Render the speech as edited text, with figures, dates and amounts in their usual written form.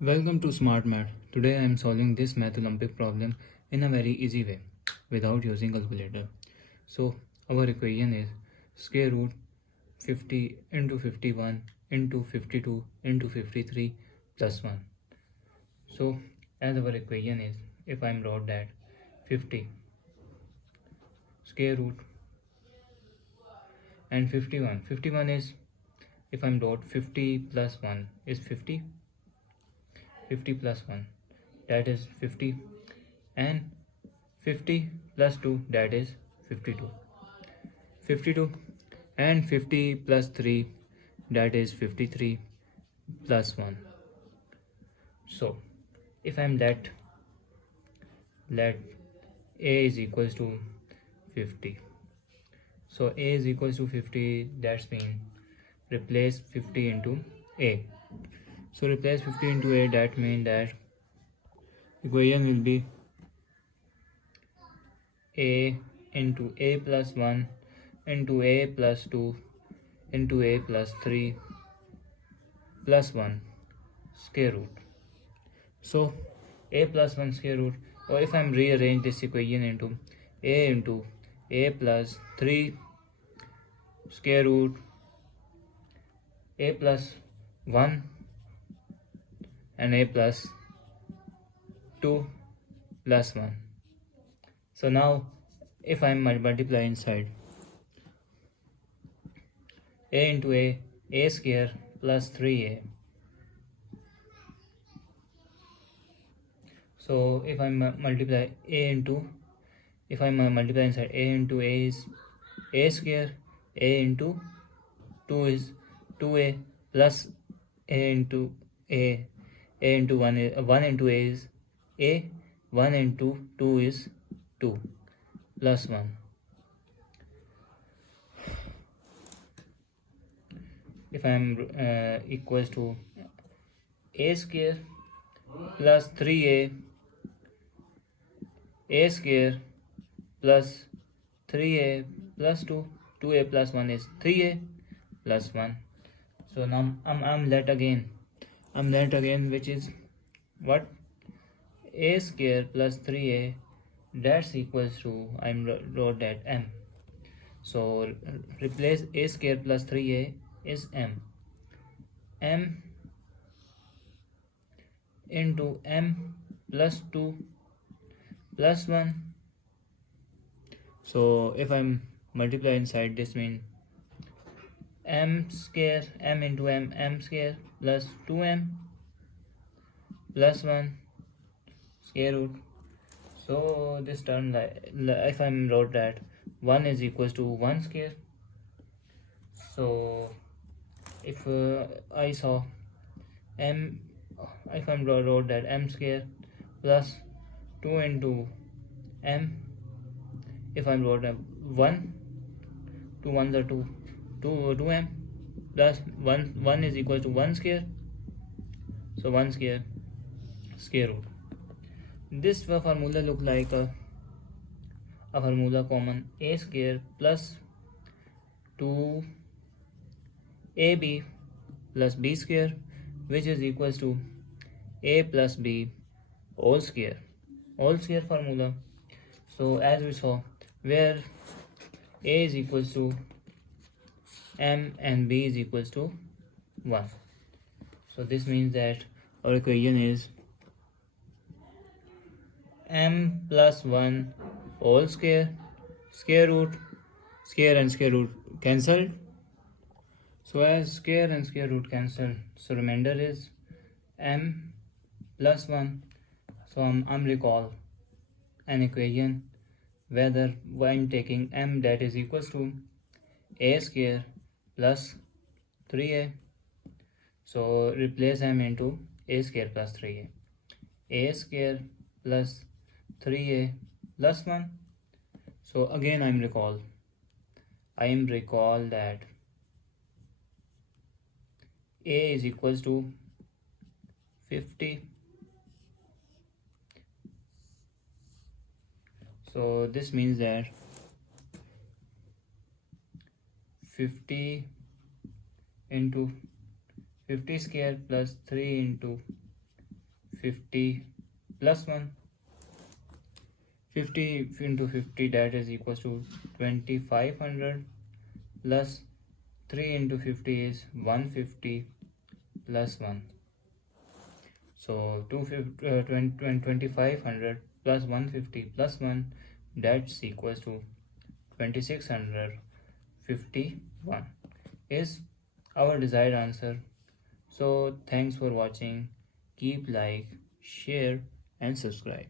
Welcome to Smart Math. Today I am solving this Math Olympic problem in a very easy way without using calculator. So our equation is square root 50 into 51 into 52 into 53 plus 1. So as our equation is, if I am wrote that 50 square root and 51 is, if I'm wrote 50 plus 1 is 50 plus 1 that is 50, and 50 plus 2 that is 52 and 50 plus 3 that is 53 plus 1. So if I'm let a is equals to 50, so a is equals to 50, that's mean replace 50 into a. So replace 50 into a, that means that equation will be a into a plus 1 into a plus 2 into a plus 3 plus 1 square root. So a plus 1 square root, or if I'm rearrange this equation into a plus 3 square root a plus 1 and a plus 2 plus 1. So now if I multiply inside a into a square plus 3a. So if I multiply if I multiply inside a into a is a square, a into 2 is 2a plus a into 1 is 1 into a is a, 1 into 2 is 2 plus 1. If I am equals to a square plus 3a square plus 3a plus 2, 2a plus 1 is 3a plus 1. So now I'm let again which is what, a square plus 3a, that's equals to, I'm wrote that m. So replace a square plus 3a is m into m plus 2 plus 1. So if I'm multiply inside, this means m square, m into m square plus 2m plus 1 square root. So this term, if I'm wrote that 1 is equals to 1 square, so if I saw m, if I'm wrote that m square plus 2 into m, if I'm wrote 1, 2 1s are 2m plus 1 is equal to 1 square, so 1 square root. This formula look like a formula common, a square plus 2ab plus b square, which is equals to a plus b all square formula. So as we saw, where a is equals to m and b is equals to 1, so this means that our equation is m plus 1 all square root, square and square root cancelled. So as square and square root cancel, so remainder is m plus 1. So I'm recall an equation whether when taking m, that is equals to a square plus 3a. So replace m into a square plus 3a, a square plus 3a plus 1. So again I am recall that a is equals to 50. So this means that 50 into 50 square plus 3 into 50 plus 1. 50 into 50, that is equals to 2500, plus 3 into 50 is 150 plus 1. So 2500 plus 150 plus 1, that's equals to 2651 is our desired answer. So thanks for watching. Keep like, share and subscribe.